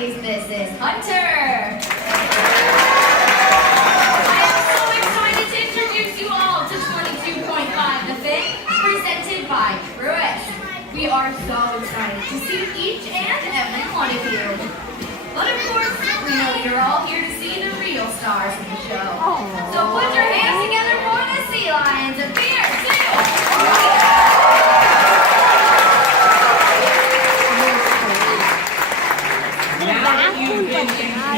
please Mrs. Hunter. I am so excited to introduce you all to 22.5 The Fin, presented by Truist. We are so excited to see each and every one of you. But of course, we know you're all here to see the real stars of the show. So put your hands together for the Sea Lions of Pier 2.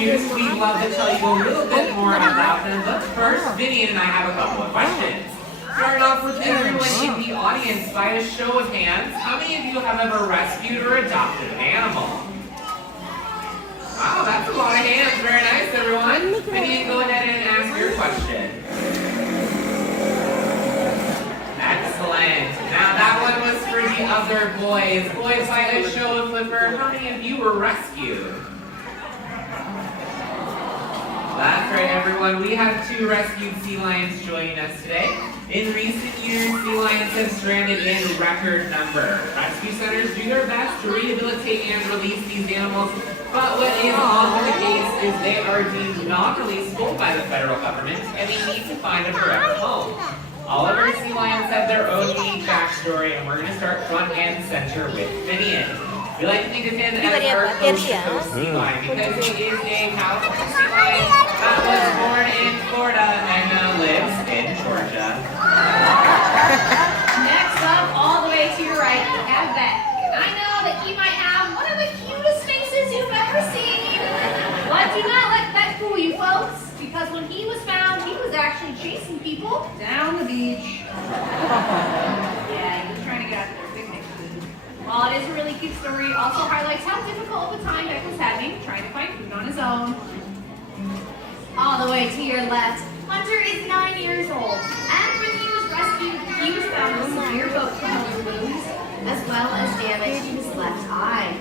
We'd love to tell you a little bit more about them, but first, Vivian and I have a couple of questions. Starting off with everyone in the audience, by a show of hands, how many of you have ever rescued or adopted an animal? Wow, that's a lot of hands. Very nice, everyone. Vivian, go ahead and ask your question. Excellent. Now that one was for the other boys. Boys, by a show of flipper, how many of you were rescued? That's right, everyone. We have 2 rescued sea lions joining us today. In recent years, sea lions have stranded in record number. Rescue centers do their best to rehabilitate and release these animals, but what is often the case is they are deemed non-releasable by the federal government, and they need to find a forever home. All of our sea lions have their own unique backstory, and we're going to start front and center with Finian. We like to think of him as our coast-to-coast sea lion because he is a California sea lion that was born in Florida and now lives in Georgia. Next up, all the way to your right, we have Beck. And I know that he might have one of the cutest faces you've ever seen. But do not let that fool you, folks, because when he was found, he was actually chasing people down the beach. Yeah, he was trying to get out of their picnic food. While it is a really cute story, it also highlights how difficult of a time Beck was having trying to find food on his own. All the way to your left, Hunter is 9 years old, and when he was rescued, he was found with severe boat propeller wounds, as well as damage to his left eye.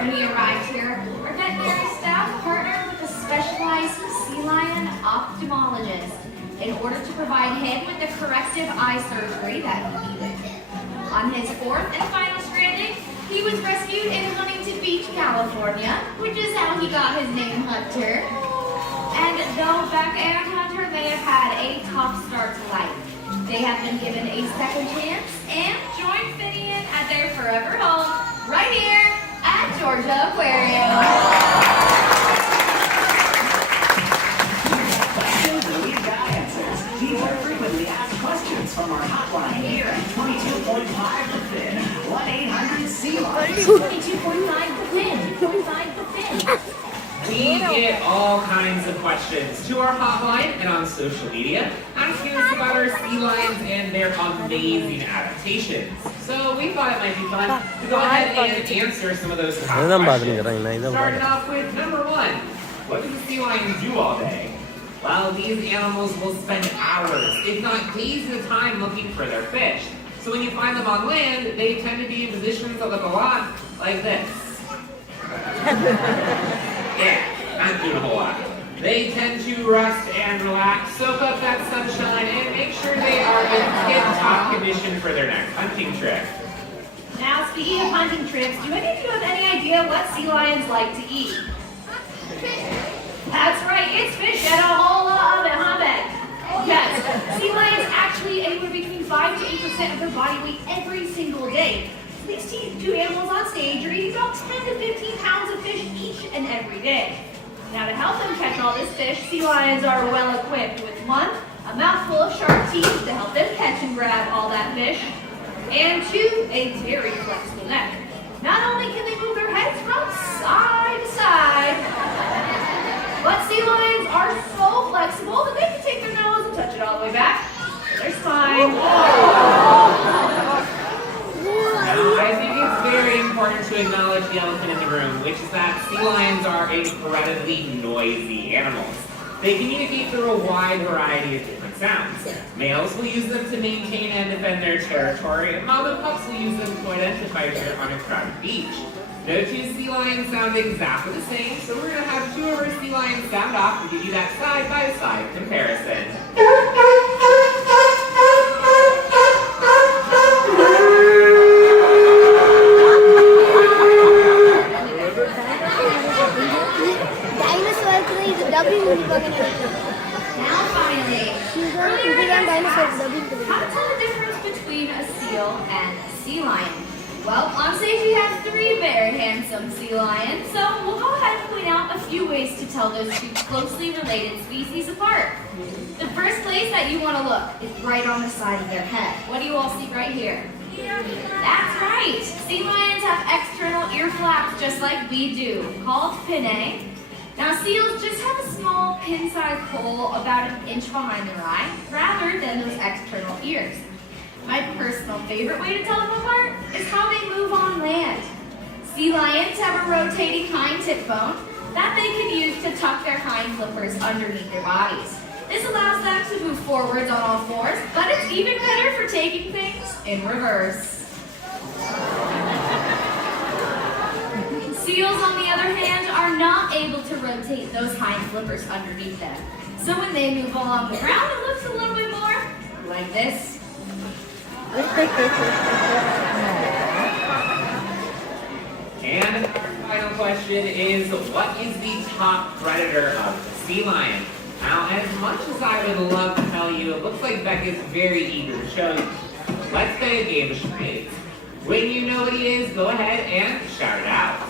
When he arrived here, our veterinary staff partnered with a specialized sea lion ophthalmologist in order to provide him with the corrective eye surgery that he needed. On his 4th and final stranding, he was rescued in Huntington Beach, California, which is how he got his name Hunter. And though Beck and Hunter may have had a tough start to life, they have been given a second chance and joined Finian at their forever home right here at Georgia Aquarium. Questions that we've got answers. These are frequently asked questions from our hotline here at 22.5 The Fin. 1-800-SEA-LIONS. 22.5 The Fin. 22.5 The Fin. We get all kinds of questions to our hotline and on social media, asking us about our sea lions and their amazing adaptations. So we thought it might be fun to go ahead and answer some of those top questions. Starting off with number 1, what does a sea lion do all day? Well, these animals will spend hours, if not days at a time, looking for their fish. So when you find them on land, they tend to be in positions that look a lot like this. Yeah, not doing a whole lot. They tend to rest and relax, soak up that sunshine, and make sure they are in tip-top condition for their next hunting trip. Now, speaking of hunting trips, do any of you have any idea what sea lions like to eat? That's right, it's fish and a whole lot of it, huh, Beck? Yes, sea lions actually anywhere between 5 to 8% of their body weight every single day. These 2 animals on stage are eating about 10 to 15 pounds of fish each and every day. Now to help them catch all this fish, sea lions are well equipped with 1, a mouthful of sharp teeth to help them catch and grab all that fish, and 2, a very flexible neck. Not only can they move their heads from side to side, but sea lions are so flexible that they can take their nose and touch it all the way back to their spine. I think it's very important to acknowledge the elephant in the room, which is that sea lions are incredibly noisy animals. They communicate through a wide variety of different sounds. Males will use them to maintain and defend their territory, and mom and pups will use them to identify each other on a crowded beach. No 2 sea lions sound exactly the same, so we're going to have 2 of our sea lions sound off to give you that side-by-side comparison. sea lion, so we'll go ahead and point out a few ways to tell those two closely related species apart. The first place that you want to look is right on the side of their head. What do you all see right here? That's right. Sea lions have external ear flaps just like we do, called pinnae. Now seals just have a small pin-sized hole about an inch behind their eye, rather than those external ears. My personal favorite way to tell them apart is how they move on land. Sea lions have a rotating hind tip bone that they can use to tuck their hind flippers underneath their bodies. This allows them to move forwards on all fours, but it's even better for taking things in reverse. Seals, on the other hand, are not able to rotate those hind flippers underneath them. So when they move along the ground, it looks a little bit more like this. And our final question is, what is the top predator of the sea lion? Now, as much as I would love to tell you, it looks like Becca's very eager to show you. Let's play a game of charades. When you know what he is, go ahead and shout it out.